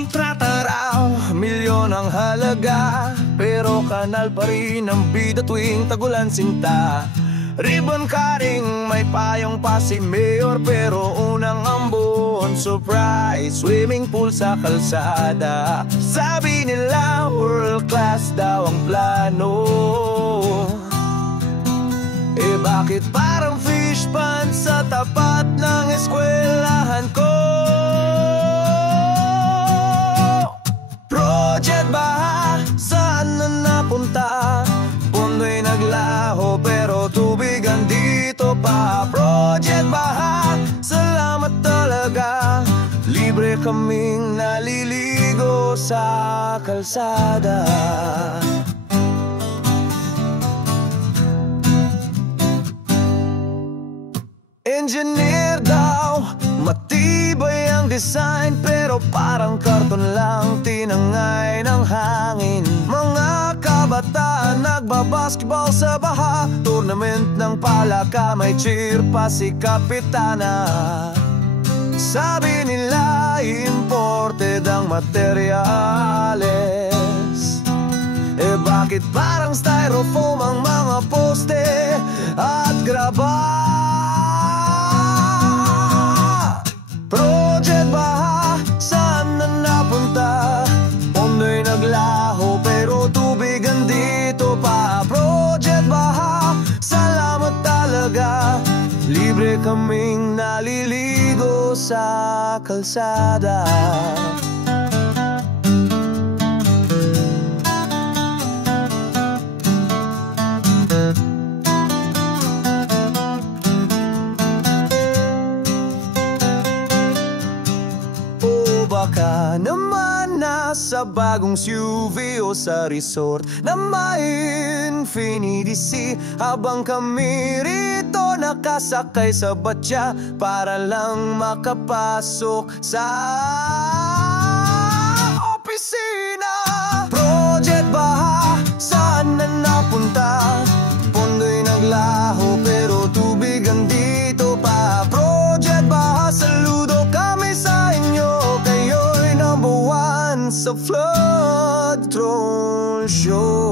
kontrata raw, milyon ang halaga, pero kanal pa rin ang bida tuwing tagulan sinta. Ribbon cutting, may payong pa si Mayor, pero unang ambon, surprise, swimming pool sa kalsada. Sabi nila world class daw ang plano, eh bakit parang fish pond sa tapat ng eskwelahan ko? Project Baha, saan na napunta? Pondo'y naglaho pero tubig andito pa. Project Baha, salamat talaga, libre kaming naliligo sa kalsada. Engineer daw, matibay ang design, pero parang karton lang tinangay ng hangin. Mga kabataan nagbabasketball sa baha, tournament ng palaka, may cheer pa si Kapitana. Sabi nila imported ang materyales, eh bakit parang styrofoam ang mga poste at graba? Project Baha, saan na napunta? Pondo'y naglaho pero tubig andito pa. Project Baha, salamat talaga, libre kaming naliligo sa kalsada. Baka naman nasa bagong SUV o sa resort na may Infinity C, habang kami rito nakasakay sa batya para lang makapasok sa opisina. Project Baha, saan na napunta? Pondo'y naglaho pero tubig andito pa. Project Baha, saludo kami sa inyo, sa flood control show.